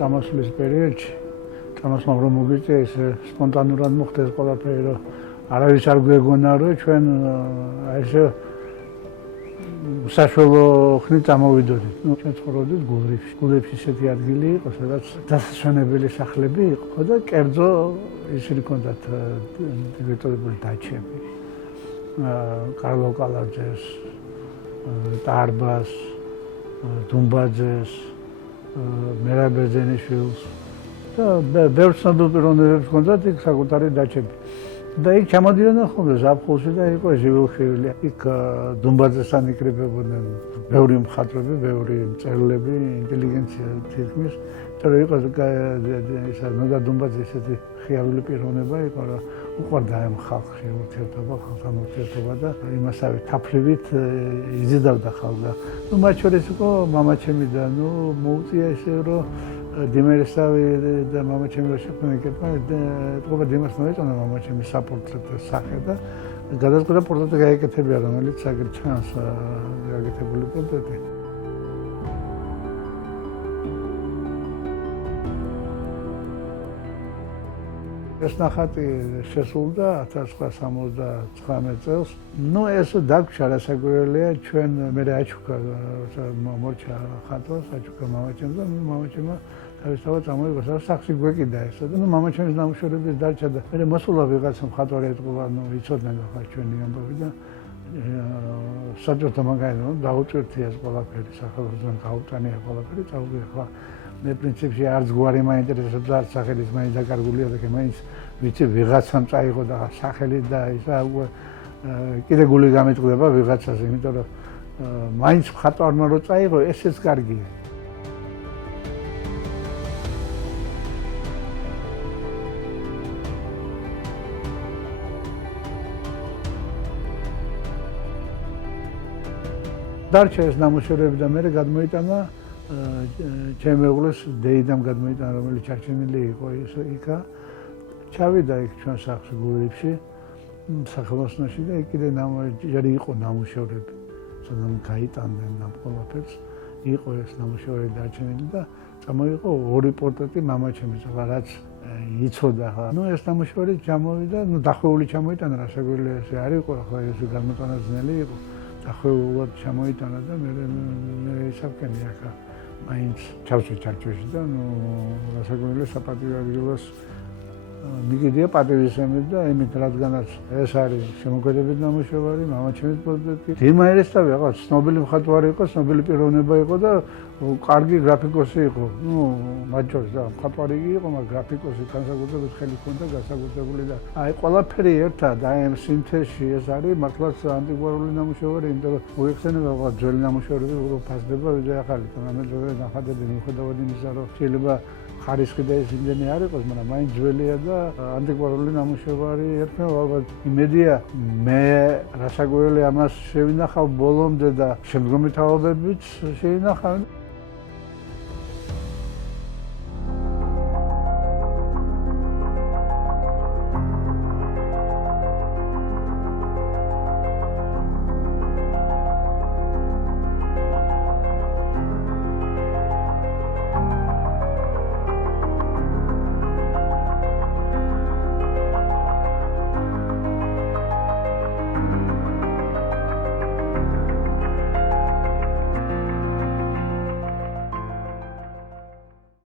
წამოსვლის პერიოდში წამოსვლა რომ მოგიწია ესე სპონტანურად მოხდეს ყველაფერი რომ არავის არ გვეგონა რომ ჩვენ ესე საშუალო ხნით წამოვიდოდით. ჩვენ ცხოვრობდით გულებში ისეთი ადგილი იყო, სადაც დასასვენებელი სახლები იყო და კერძო ისინი ჰქონდათ დირექტორებული დაჩები. კარლო კალაძეს, ტარბას, დუმბაძეს, მერაბ ბერძენიშვილს და ბევრ ცნობილ პიროვნებებს ჰქონდათ იქ საკუთარი დაჩები. და იქ ჩამოდიოდნენ ხოლმე ზაფხულში და იყო ჟივილხილი. იქ დუმბაძესთან იკრიბებოდნენ ბევრი მხატვრები, ბევრი მწერლები, ინტელიგენცია თითქმის. იმიტომ იყო ისა ნოდა დუმბაძე ისეთი ხიავილი პიროვნება იყო, რომ უყვარდა ამ ხალხში ურთიერთობა, ხალხთან ურთიერთობა და იმასავე თაფლივით იზიდავდა ხალხს. მათ შორის იყო მამაჩემი და მოუწია ესე რომ დიმერსავი და მამაჩემი შეხვდნენ ეკეთება და დიმას მოეწონა მამაჩემი საპორტრეტო სახე და გადაწყვიტა პორტრეტი გაეკეთებია, რომელიც აგერ ჩანს გააკეთებული პორტრეტი. ეს ნახატი შესულდა 1979 წელს. ეს დაგვრჩა რასაკვირველია, ჩვენ მე აჩუქა მორჩა ხატვას, აჩუქა მამაჩემს და მამაჩემმა თავისთავად წამოიღო სახში გვეკიდა ესა და მამაჩემის ნამუშევრების დარჩა და მე მოსულა ვიღაცა მხატვარი ეთყობა, იცოდნენ ხა ჩვენი ამბავი და საჯარო მაგალითად დაუჭირთია ეს ყველაფერი, სახელმწიფოდან გაუტანია ყველაფერი, წავიდე ხა მე პრინციპში არც გვარი მაინტერესებს, არც სახელის მაინც დაკარგულია და მაინც ვიცი ვიღაცამ წაიღო და სახელი და ისა კიდე გული გამიტყდება ვიღაცაზე, იმიტომ რომ მაინც მხატვარმა რო წაიღო, ესეც კარგია. დარჩა ეს ნამუშევრები და მე გადმოიტანა ჩემი მეუღლეს დეიდამ გადმოიტანა, რომელიც ჩარჩენილი იყო იქა. ჩავიდა იქ ჩვენ სახლში გულებში, სახელოსნოში და იქ კიდე ჯერი იყო ნამუშევრები, სადაც გაიტანდნენ ამ ყველაფერს. იყო ეს ნამუშევრები დარჩენილი და წამოიღო ორი პორტრეტი მამაჩემის, რაც იცოდა ხა. ეს ნამუშევრები ჩამოვიდა, დახვეული ჩამოიტანა, რასაკვირველია ესე არ იყო, ახლა ეს გამოტანა ძნელი იყო. დახვეულად ჩამოიტანა და მე ისაბკენი ახლა მაინც ჩავშე ჩარჩოში და რასაკვირველია საპატიო ადგილას მიგედია პატივისცემით და იმით რადგანაც ეს არის შემოქმედებით ნამუშევარი, მამაჩემის პორტრეტი. დიმა ერესტავი რაღაც ცნობილი მხატვარი იყო, ცნობილი პიროვნება იყო და კარგი გრაფიკოსი იყო. მათ შორის და მხატვარი იყო, მაგრამ გრაფიკოსი განსაკუთრებით ხელი ჰქონდა განსაკუთრებული და აი ყველაფერი ერთად აი ამ სინთეზში ეს არის მართლაც ანტიკვარული ნამუშევარი, იმიტომ რომ მოიხსენება რაღაც ძველი ნამუშევრები უფრო ფასდება ვიდრე ახალი. თუმცა ძველი ნახატები მიუხედავად იმისა, რომ შეიძლება ხარისხი და ეს იმდენი არ იყოს, მაგრამ მაინც ძველია და ანტიკვარული ნამუშევარი ერთმანეთს ალბათ იმედია მე რასაკვირველია ამას შევინახავ ბოლომდე და შემდგომი თაობებიც შევინახავ.